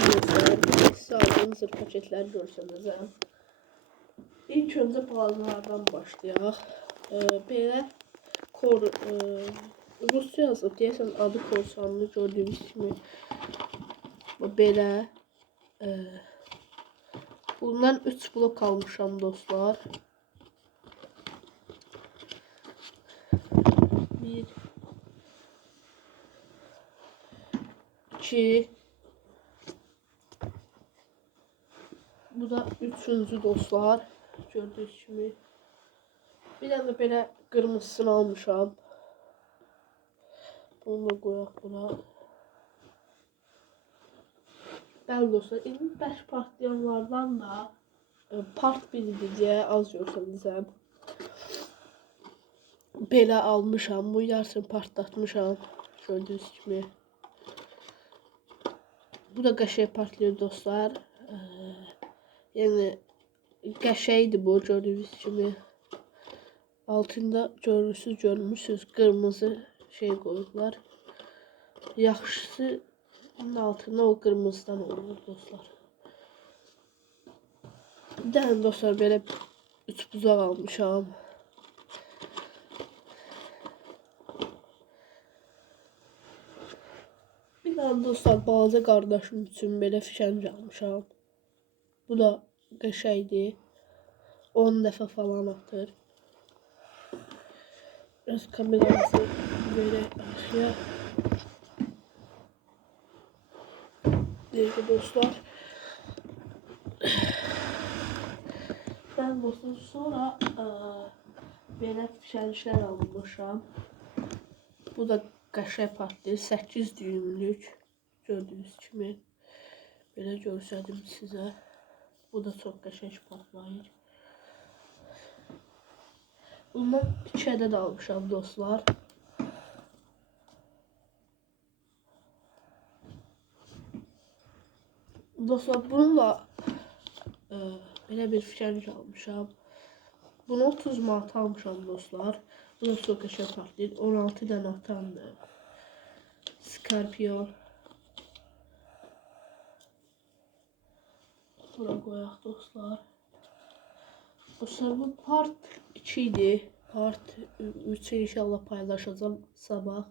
paketler göstereyim. Size aldığım zırh paketler göstereceğim. İlk önce bazılardan başlayaq. Belə Rusça yazıb. Deyəsən adı korsanlı gördüyünüz kimi. Belə. Bundan 3 blok almışam dostlar. 1 2 Bu da üçüncü dostlar. Gördüyünüz kimi. Bir dənə belə qırmızısını almışam. Bunu da qoyaq buna. Bəli dostlar, indi bərk partlayanlardan da part 1-dir deyə az görsənəcəm. Belə almışam. Bu yarısını partlatmışam. Gördüyünüz kimi. Bu da qəşəng partlayır dostlar. Yəni qəşəngdir bu gördüyünüz kimi. Altında görmüsünüz qırmızı şey qoyublar. Yaxşısı altında o qırmızıdan olur dostlar. Bir dənə dostlar belə 3 buzaq almışam. Bir dənə dostlar balaca qardaşım üçün belə fişəng almışam. Bu da qəşəngdir. 10 dəfə falan atır. Biraz kameramızı böyle aşağıya. Değerli dostlar. Ben dostlar sonra belə fişənglər almışam. Bu da qəşəng partlayır. 8 düymlük. Gördüyünüz kimi. Belə görsədim sizə. Bu da çox qəşəng partlayır. Bundan 2 ədəd almışam dostlar. Dostlar bununla belə bir fişəng almışam. Bunu 30 manat almışam dostlar. Bu da çox qəşəng partlayır. 16 dənə atandır. Skorpion. Bura qoyaq dostlar. Dostlar bu part 2 idi. Part 3'ü inşallah paylaşacağım sabah.